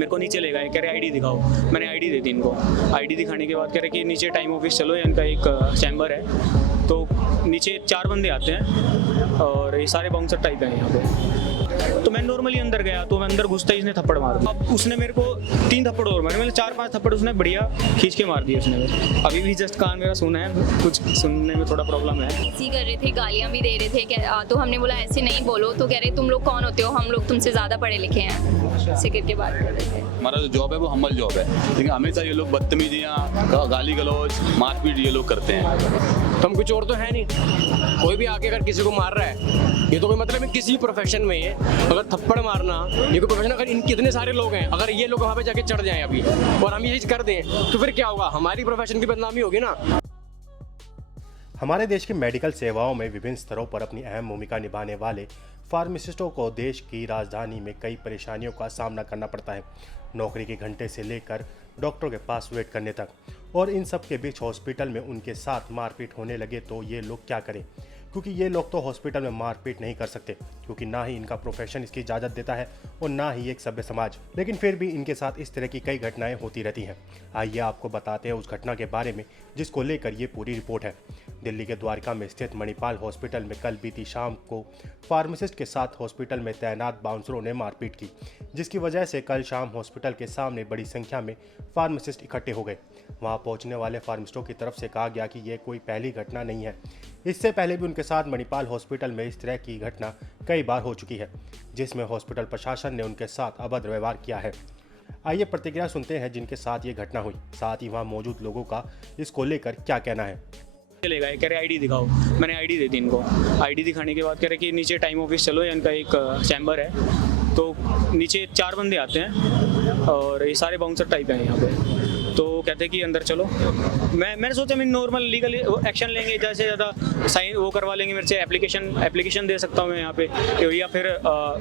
मेरे को नीचे ले गए, कह रहे आईडी दिखाओ। मैंने आईडी दे दी इनको। आईडी दिखाने के बाद कह रहे कि नीचे टाइम ऑफिस चलो, इनका एक चैम्बर है। तो नीचे 4 बंदे आते हैं और ये सारे बाउंसर टाइप हैं यहाँ पे। तो मैं नॉर्मली अंदर गया, तो मैं अंदर घुसते ही इसने थप्पड़ मार दिया। अब उसने मेरे को 3 थप्पड़ और मारे, मैंने 4-5 थप्पड़ उसने बढ़िया खींच के मार दिए उसने मेरे। अभी भी जस्ट कान मेरा सुना है, कुछ सुनने में थोड़ा प्रॉब्लम है। ऐसी कर रहे थे, गालियाँ भी दे रहे थे। तो हमने बोला ऐसे नहीं बोलो, तो कह रहे तुम लोग कौन होते हो, हम लोग तुमसे ज़्यादा पढ़े लिखे हैं, ऐसे करके बात कर रहे थे। हमारा जो जॉब है वो हम्बल जॉब है, लेकिन हमेशा ये लोग बदतमीजियाँ, गाली गलौज, मारपीट ये लोग करते हैं। तो हम कुछ और तो है नहीं, कोई भी आके अगर किसी को मार रहा है, ये तो कोई मतलब है किसी प्रोफेशन में है, अगर थप्पड़ मारना ये कोई प्रोफेशन, अगर इन कितने सारे लोग हैं, अगर ये लोग वहाँ पे जाके चढ़ जाएं अभी और हम ये चीज़ कर दें तो फिर क्या होगा, हमारी प्रोफेशन की बदनामी होगी ना। हमारे देश की मेडिकल सेवाओं में विभिन्न स्तरों पर अपनी अहम भूमिका निभाने वाले फार्मासिस्टों को देश की राजधानी में कई परेशानियों का सामना करना पड़ता है, नौकरी के घंटे से लेकर डॉक्टरों के पास वेट करने तक। और इन सब के बीच हॉस्पिटल में उनके साथ मारपीट होने लगे तो ये लोग क्या करें, क्योंकि ये लोग तो हॉस्पिटल में मारपीट नहीं कर सकते, क्योंकि ना ही इनका प्रोफेशन इसकी इजाज़त देता है और ना ही एक सभ्य समाज। लेकिन फिर भी इनके साथ इस तरह की कई घटनाएं होती रहती हैं। आइए आपको बताते हैं उस घटना के बारे में जिसको लेकर ये पूरी रिपोर्ट है। दिल्ली के द्वारका में स्थित मणिपाल हॉस्पिटल में कल बीती शाम को फार्मासिस्ट के साथ हॉस्पिटल में तैनात बाउंसरों ने मारपीट की, जिसकी वजह से कल शाम हॉस्पिटल के सामने बड़ी संख्या में फार्मासिस्ट इकट्ठे हो गए। वहां पहुंचने वाले फार्मासिस्टों की तरफ से कहा गया कि यह कोई पहली घटना नहीं है, इससे पहले भी उनके साथ मणिपाल हॉस्पिटल में इस तरह की घटना कई बार हो चुकी है, जिसमें हॉस्पिटल प्रशासन ने उनके साथ अभद्र व्यवहार किया है। आइए प्रतिक्रिया सुनते हैं जिनके साथ ये घटना हुई, साथ ही वहां मौजूद लोगों का इसको लेकर क्या कहना है। ले गए, कह रहे आईडी दिखाओ। मैंने आईडी दे दी इनको। आईडी दिखाने के बाद कह रहे कि नीचे टाइम ऑफिस चलो, इनका एक चैम्बर है। तो नीचे 4 बंदे आते हैं और ये सारे बाउंसर टाइप हैं यहाँ पे। तो कहते हैं कि अंदर चलो। मैंने सोचा मैं नॉर्मल लीगल एक्शन लेंगे, जैसे ज़्यादा साइन वो करवा लेंगे मेरे से, एप्लीकेशन दे सकता हूँ मैं यहाँ पे, या फिर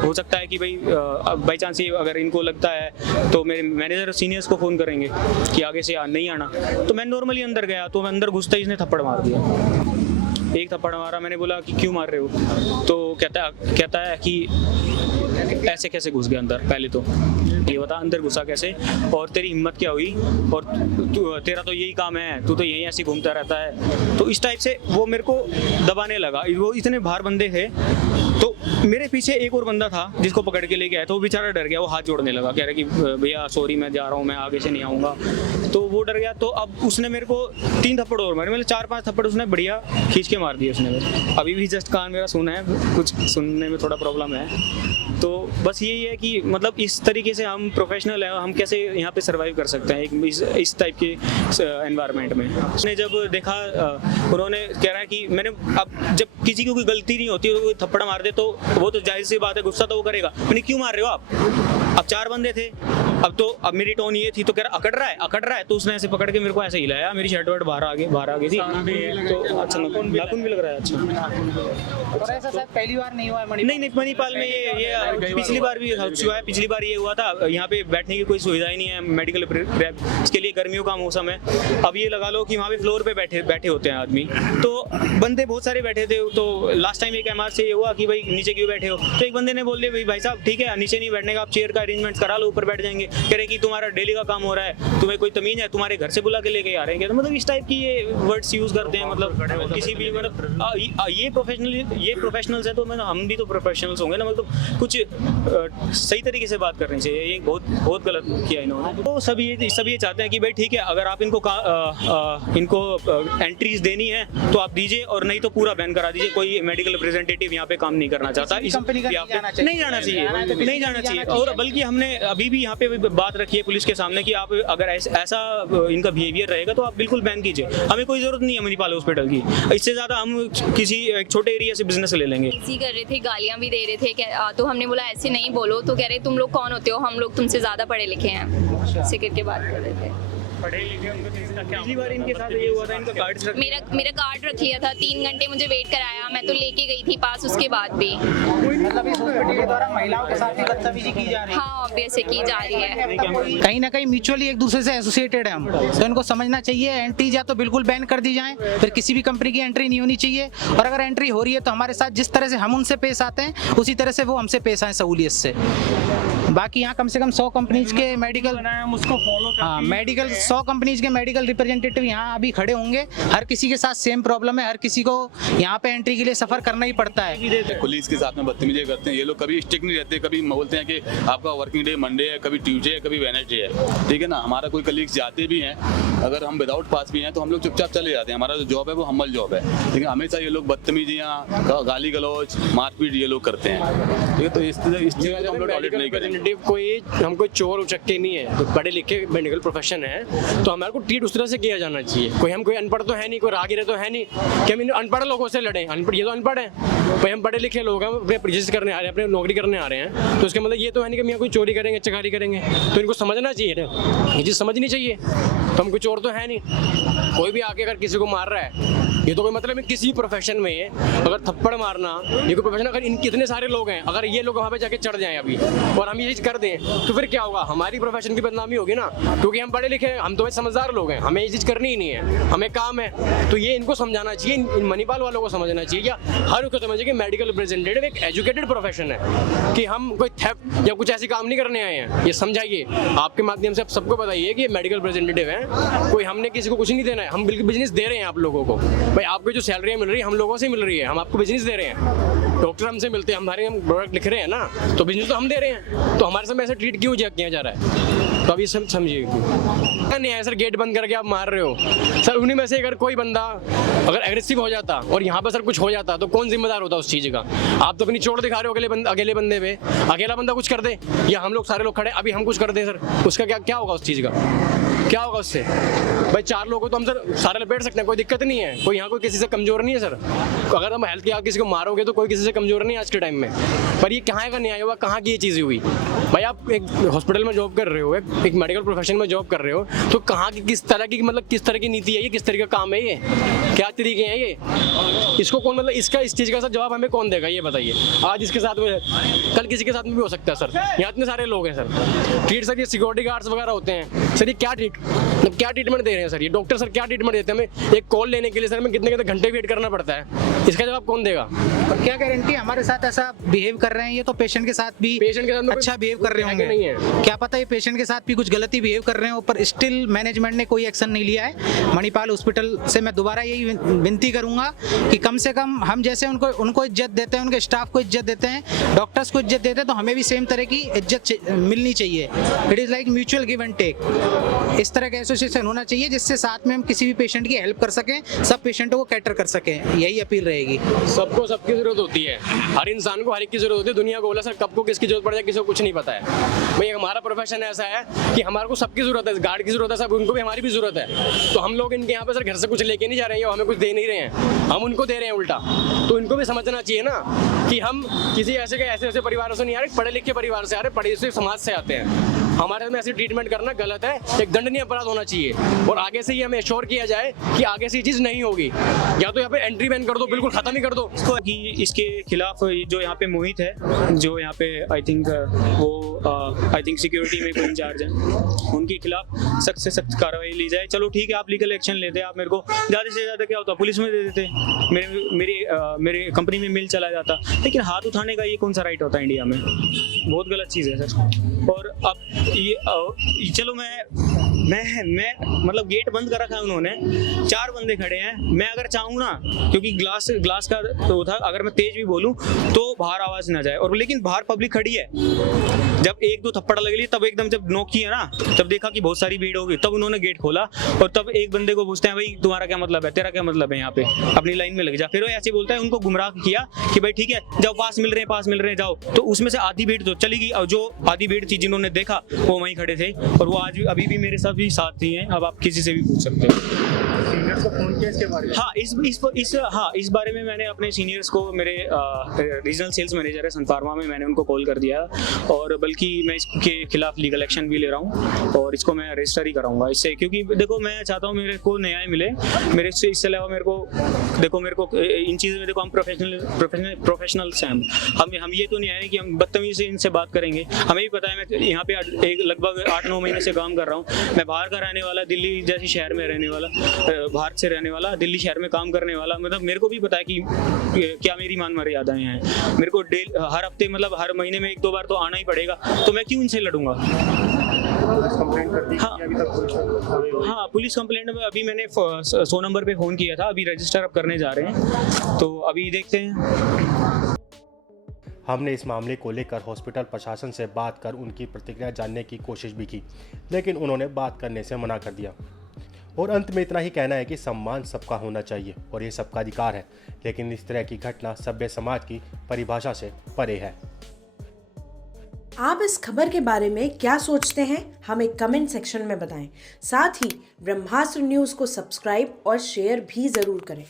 हो सकता है कि भाई बाई चांस ही अगर इनको लगता है तो मेरे मैनेजर सीनियर्स को फ़ोन करेंगे कि आगे से नहीं आना। तो मैं नॉर्मली अंदर गया, तो मैं अंदर घुसते ही इसने थप्पड़ मार दिया। एक थप्पड़ मारा, मैंने बोला कि क्यों मार रहे हो, तो कहता है कि ऐसे कैसे घुस गया अंदर, पहले तो ये बता अंदर घुसा कैसे, और तेरी हिम्मत क्या हुई, और तेरा तो यही काम है, तू तो यहीं ऐसे घूमता रहता है। तो इस टाइप से वो मेरे को दबाने लगा। वो इतने बाहर बंदे थे, तो मेरे पीछे एक और बंदा था जिसको पकड़ के लेके आया, तो वो बेचारा डर गया, वो हाथ जोड़ने लगा, कह रहा कि भैया सॉरी मैं जा रहा हूँ, मैं आगे से नहीं आऊँगा। तो वो डर गया, तो अब उसने मेरे को 3 थप्पड़ और मारे, मतलब 4-5 थप्पड़ उसने बढ़िया खींच के मार दिए उसने मेरे। अभी भी जस्ट कान मेरा सुना है, कुछ सुनने में थोड़ा प्रॉब्लम है। तो बस यही है कि मतलब इस तरीके से हम प्रोफेशनल हैं, हम कैसे यहाँ पे सर्वाइव कर सकते हैं इस टाइप के एनवायरनमेंट में। उसने जब देखा, उन्होंने कह रहा है कि मैंने, अब जब किसी की कोई गलती नहीं होती, तो थप्पड़ मार दे तो वो तो जाहिर सी बात है, गुस्सा तो वो करेगा। मैंने क्यों मार रहे हो आप, अब 4 बंदे थे, अब मेरी टोन ये थी, तो कह रहा अकड़ रहा है, तो उसने ऐसे पकड़ के मेरे को ऐसे हिलाया, मेरी शर्ट वर्ट बाहर आ गई थी। तो अच्छा नाखून भी लग रहा है। अच्छा, ऐसा शायद पहली बार नहीं हुआ है नहीं मणिपाल में, ये पिछली बार भी हुआ है। पिछली बार ये हुआ था, यहाँ पे बैठने की कोई सुविधा ही नहीं है, मेडिकल प्रेप, इसके लिए गर्मियों का मौसम है। अब ये लगा लो कि वहाँ पे फ्लोर पे बैठे होते हैं आदमी, तो बंदे बहुत सारे बैठे थे। तो लास्ट टाइम एक एमआर से ये हुआ कि भाई नीचे क्यों बैठे हो, तो एक बंदे ने बोल दिया भाई साहब ठीक है, नीचे नहीं बैठने का, आप चेयर का अरेंजमेंट करा लो, ऊपर बैठ जाएंगे। कह रहे कि तुम्हारा डेली का काम हो रहा है, तुम्हें कोई तमीज है, तुम्हारे घर से बुला के लेके आ रहे हैं। तो मतलब इस टाइप की ये वर्ड्स यूज करते हैं, मतलब किसी भी, मतलब ये प्रोफेशनल्स है, तो मतलब हम भी तो प्रोफेशनल्स होंगे ना, मतलब कुछ सही तरीके से बात करनी चाहिए। ये बहुत गलत किया इन्होंने। तो सब ये चाहते हैं कि भाई ठीक है, अगर आप इनको एंट्रीज देनी है तो आप दीजिए, और नहीं तो पूरा बैन करा दीजिए। कोई मेडिकल रिप्रेजेंटेटिव यहाँ पे काम नहीं करना चाहता, इस कंपनी का नहीं जाना चाहिए। और बल्कि हमने अभी भी यहाँ पे बात रखी है पुलिस के सामने कि आप अगर ऐसा इनका बिहेवियर रहेगा तो आप बिल्कुल बैन कीजिए। हमें कोई जरूरत नहीं है मणिपाल हॉस्पिटल की, इससे ज्यादा हम किसी एक छोटे एरिया से बिजनेस ले लेंगे। ऐसी कर रहे थे, गालियाँ भी दे रहे थे। तो हमने बोला ऐसे नहीं बोलो, तो कह रहे तुम लोग कौन होते हो, हम लोग तुमसे ज़्यादा पढ़े लिखे हैं, ऐसे करके बात कर रहे थे। पिछली बार इनके साथ ये हुआ था, इनका कार्ड मेरा कार्ड रख लिया था, 3 घंटे मुझे वेट कराया, मैं तो लेके गई थी पास, उसके बाद भी मतलब इस हॉस्पिटल के द्वारा महिलाओं के साथ भी बदतमीजी की जा रही है। हाँ ऑब्वियस की जा रही है। कहीं ना कहीं म्यूचुअली एक दूसरे से एसोसिएटेड है हम, तो इनको समझना चाहिए एंट्रीज या तो बिल्कुल बैन कर दी जाए, फिर किसी भी कंपनी की एंट्री नहीं होनी चाहिए। और अगर एंट्री हो रही है तो हमारे साथ जिस तरह से हम उनसे पेश आते हैं उसी तरह से वो हमसे पेश आए सहूलियत से। बाकी यहाँ कम से कम 100 कंपनीज के मेडिकल उसको फॉलो हाँ मेडिकल 100 कंपनीज के मेडिकल रिप्रेजेंटेटिव यहाँ अभी खड़े होंगे। हर किसी के साथ सेम प्रॉब्लम है, हर किसी को यहाँ पे एंट्री के लिए सफर करना ही पड़ता है। पुलिस के साथ में बदतमीजी करते हैं ये लोग, कभी स्टिक नहीं रहते, कभी बोलते हैं कि आपका वर्किंग डे मंडे है, कभी ट्यूसडे है, कभी वेडनेसडे है, ठीक है ना। हमारा कोई कलीग्स जाते भी हैं, अगर हम विदाउट पास भी हैं तो हम लोग चुपचाप चले जाते हैं, हमारा जो जॉब है वो हम्बल जॉब है, लेकिन हमेशा ये लोग बदतमीजियाँ, गाली गलौज, मारपीट ये लोग करते हैं, ठीक है। तो इस चीज़ को हम लोग टॉलरेट नहीं करेंगे। हम कोई चोर उचक्के नहीं है, तो पढ़े लिखे मेडिकल प्रोफेशन है तो हमारे को ट्रीट उस तरह से किया जाना चाहिए। कोई अनपढ़ तो है नहीं, कोई राहगीर तो है नहीं कि हम इन अनपढ़ लोगों से लड़ें। अनपढ़ ये तो अनपढ़ है भाई, हम पढ़े लिखे लोग हैं, अपने बिजनेस करने आ रहे हैं, अपने नौकरी करने आ रहे हैं, तो उसका मतलब ये तो है नहीं कि हम यहाँ कोई चोरी करेंगे, चकारी करेंगे। तो इनको समझना चाहिए ना, ये चीज़ समझनी चाहिए। तो हम कोई चोर तो है नहीं, कोई भी आके अगर किसी को मार रहा है ये तो कोई मतलब नहीं, किसी प्रोफेशन में है अगर थप्पड़ मारना ये कोई प्रोफेशन, अगर इन कितने सारे लोग हैं, अगर ये लोग वहाँ पे जाके चढ़ जाएं अभी और हम ये चीज़ कर दें तो फिर क्या होगा, हमारी प्रोफेशन की बदनामी होगी ना, क्योंकि हम पढ़े लिखे हैं, हम तो समझदार लोग हैं, हमें ये चीज़ करनी ही नहीं है, हमें काम है। तो ये इनको समझाना चाहिए, इन मणिपाल वालों को समझना चाहिए, या हर को समझिए कि मेडिकल रिप्रेजेंटेटिव एक एजुकेटेड प्रोफेशन है, कि हम कोई थेफ्ट या कुछ ऐसी काम नहीं करने आए हैं। ये समझाइए, आपके माध्यम से आप सबको बताइए कि ये मेडिकल रिप्रेजेंटेटिव है, कोई हमने किसी को कुछ नहीं देना है, हम बिल्कुल बिजनेस दे रहे हैं आप लोगों को। भाई आपको जो सैलरी मिल रही है हम लोगों से मिल रही है, हम आपको बिजनेस दे रहे हैं, डॉक्टर हमसे मिलते हैं, हमारे हम प्रोडक्ट लिख रहे हैं ना, तो बिजनेस तो हम दे रहे हैं, तो हमारे साथ ऐसे ट्रीट क्यों किया जा रहा है। तो अब ये समझिए नहीं है सर, गेट बंद करके आप मार रहे हो सर। उन्हीं में से अगर कोई बंदा अगर एग्रेसिव हो जाता और यहाँ पर सर कुछ हो जाता तो कौन जिम्मेदार होता उस चीज़ का। आप तो अपनी चोट दिखा रहे हो अकेले बंदे पे, अकेला बंदा कुछ कर दे या हम लोग सारे लोग खड़े अभी हम कुछ कर दें सर, उसका क्या होगा, उस चीज़ का क्या होगा उससे। भाई 4 लोगों तो हम सर सारे लपेट सकते हैं, कोई दिक्कत नहीं है, कोई यहाँ कोई किसी से कमजोर नहीं है सर। अगर हम हेल्थ के आप किसी को मारोगे तो कोई किसी से कमजोर नहीं है आज के टाइम में। पर ये कहाँ का न्याय हुआ, कहाँ की ये चीज़ हुई। भाई आप एक हॉस्पिटल में जॉब कर रहे हो, एक मेडिकल प्रोफेशन में जॉब कर रहे हो, तो कहाँ की किस तरह की मतलब किस तरह की नीति है ये, किस तरह का काम है ये, क्या तरीके हैं ये, इसको कौन मतलब इस चीज़ का सर जवाब हमें कौन देगा ये बताइए। आज इसके साथ में कल किसी के साथ में भी हो सकता है सर, यहाँ इतने सारे लोग हैं सर। ट्रीट सर ये सिक्योरिटी गार्ड्स वगैरह होते हैं सर, ये क्या ट्रीटमेंट दे रहे हैं सर, ये डॉक्टर सर क्या ट्रीटमेंट देते हैं हमें। एक कॉल लेने के लिए सर हमें कितने घंटे वेट करना पड़ता है, इसका जवाब कौन देगा। और क्या गारंटी हमारे साथ ऐसा बिहेव कर रहे हैं, ये तो पेशेंट के साथ भी अच्छा बिहेव कर रहे होंगे, नहीं है क्या पता ये पेशेंट के साथ भी कुछ गलती बिहेव कर रहे हैं, पर स्टिल मैनेजमेंट ने कोई एक्शन नहीं लिया है। मणिपाल हॉस्पिटल से मैं दोबारा यही विनती करूंगा कि कम से कम हम जैसे उनको इज्जत देते हैं, उनके स्टाफ को इज्जत देते हैं, डॉक्टर्स को इज्जत देते हैं, तो हमें भी सेम तरह की इज्जत मिलनी चाहिए। It is like mutual give and take. इस तरह का एसोसिएशन होना चाहिए जिससे साथ में हम किसी भी पेशेंट की हेल्प कर सकें, सब पेशेंटों को कैटर कर सकें, यही अपील रहेगी। सबको सबकी जरूरत होती है, हर इंसान को हर एक की जरूरत होती है। दुनिया को बोला सर कब को किसकी जरूरत पड़ जाए किसी को कुछ नहीं पता है। भाई हमारा प्रोफेशन ऐसा है कि हमारे को सबकी जरूरत है, गार्ड की जरूरत है, सब उनको भी हमारी भी जरूरत है। तो हम लोग इनके यहाँ पे सर घर से कुछ लेके नहीं जा रहे हैं, हमें कुछ दे नहीं रहे हैं, हम उनको दे रहे हैं उल्टा। तो इनको भी समझना चाहिए ना कि हम किसी ऐसे परिवारों से नहीं आ रहे, पढ़े लिखे परिवार से आ रहे, पढ़े लिखे समाज से आते हैं। हमारे में ऐसे ट्रीटमेंट करना गलत है, एक दंडनीय अपराध होना चाहिए। और आगे से ये हमें एश्योर किया जाए कि आगे से ये चीज़ नहीं होगी, या तो यहाँ पे एंट्री बैन कर दो, बिल्कुल खत्म ही कर दो कि इसके खिलाफ जो यहाँ पे मोहित है, जो यहाँ पे आई थिंक सिक्योरिटी में कोई इंचार्ज है, उनके खिलाफ सख्त से सख्त कार्रवाई ली जाए। चलो ठीक है, आप लीगल एक्शन लेते हैं, आप मेरे को ज़्यादा से ज़्यादा क्या होता पुलिस में दे देते, मेरे कंपनी में मिल चला जाता, लेकिन हाथ उठाने का ये कौन सा राइट होता है इंडिया में। बहुत गलत चीज़ है सर। और अब ये चलो मैं मतलब गेट बंद कर रखा है उन्होंने, 4 बंदे खड़े हैं, मैं अगर चाहूँ ना, क्योंकि ग्लास का तो था, अगर मैं तेज भी बोलूँ तो बाहर आवाज़ ना जाए, और लेकिन बाहर पब्लिक खड़ी है। जब 1-2 थप्पड़ लगे तब एकदम जब नॉक किया ना, तब देखा कि बहुत सारी भीड़ होगी, तब उन्होंने गेट खोला और तब एक बंदे को पूछते हैं भाई तुम्हारा क्या मतलब है, तेरा क्या मतलब है, यहाँ पे अपनी लाइन में लग जा। फिर वो ऐसे बोलता है, उनको गुमराह किया कि भाई ठीक है जाओ, पास मिल रहे हैं जाओ। तो उसमें से आधी भीड़ तो चली गई, और जो आधी भीड़ थी जिन्होंने देखा वो वहीं खड़े थे, और वो आज भी अभी भी मेरे साथ भी साथ ही हैं। अब आप किसी से भी पूछ सकते हो। सीनियर्स को फोन किया इसके बारे में? हाँ, इस बारे में मैंने अपने सीनियर्स को, मेरे रीजनल सेल्स मैनेजर है सन फार्मा में, मैंने उनको कॉल कर दिया, और बल्कि मैं इसके खिलाफ लीगल एक्शन भी ले रहा हूँ, और इसको मैं रजिस्टर ही कराऊंगा इससे, क्योंकि देखो मैं चाहता हूँ मेरे को न्याय मिले। मेरे से इससे अलावा मेरे को इन चीज़ों में देखो हम प्रोफेशनल्स हैं, हम ये तो नहीं है कि हम बदतमीजी से इनसे बात करेंगे। हमें भी पता है, मैं यहाँ पे लगभग 8-9 महीने से काम कर रहा हूँ, मैं बाहर का रहने वाला, दिल्ली जैसी शहर में रहने वाला, बाहर से रहने वाला, दिल्ली शहर में काम करने वाला, मतलब मेरे को भी पता है कि क्या मेरी मान मर्यादाएं हैं। मेरे को हर हफ्ते मतलब हर महीने में 1-2 बार तो आना ही पड़ेगा, तो मैं क्यों इनसे लड़ूंगा। हाँ, पुलिस कंप्लेंट में अभी मैंने 100 नंबर पे फ़ोन किया था, अभी रजिस्टर अब करने जा रहे हैं, तो अभी देखते हैं। हमने इस मामले को लेकर हॉस्पिटल प्रशासन से बात कर उनकी प्रतिक्रिया जानने की कोशिश भी की, लेकिन उन्होंने बात करने से मना कर दिया। और अंत में इतना ही कहना है कि सम्मान सबका होना चाहिए और ये सबका अधिकार है, लेकिन इस तरह की घटना सभ्य समाज की परिभाषा से परे है। आप इस खबर के बारे में क्या सोचते हैं, हमें कमेंट सेक्शन में बताएं। साथ ही ब्रह्मास्त्र न्यूज़ को सब्सक्राइब और शेयर भी ज़रूर करें।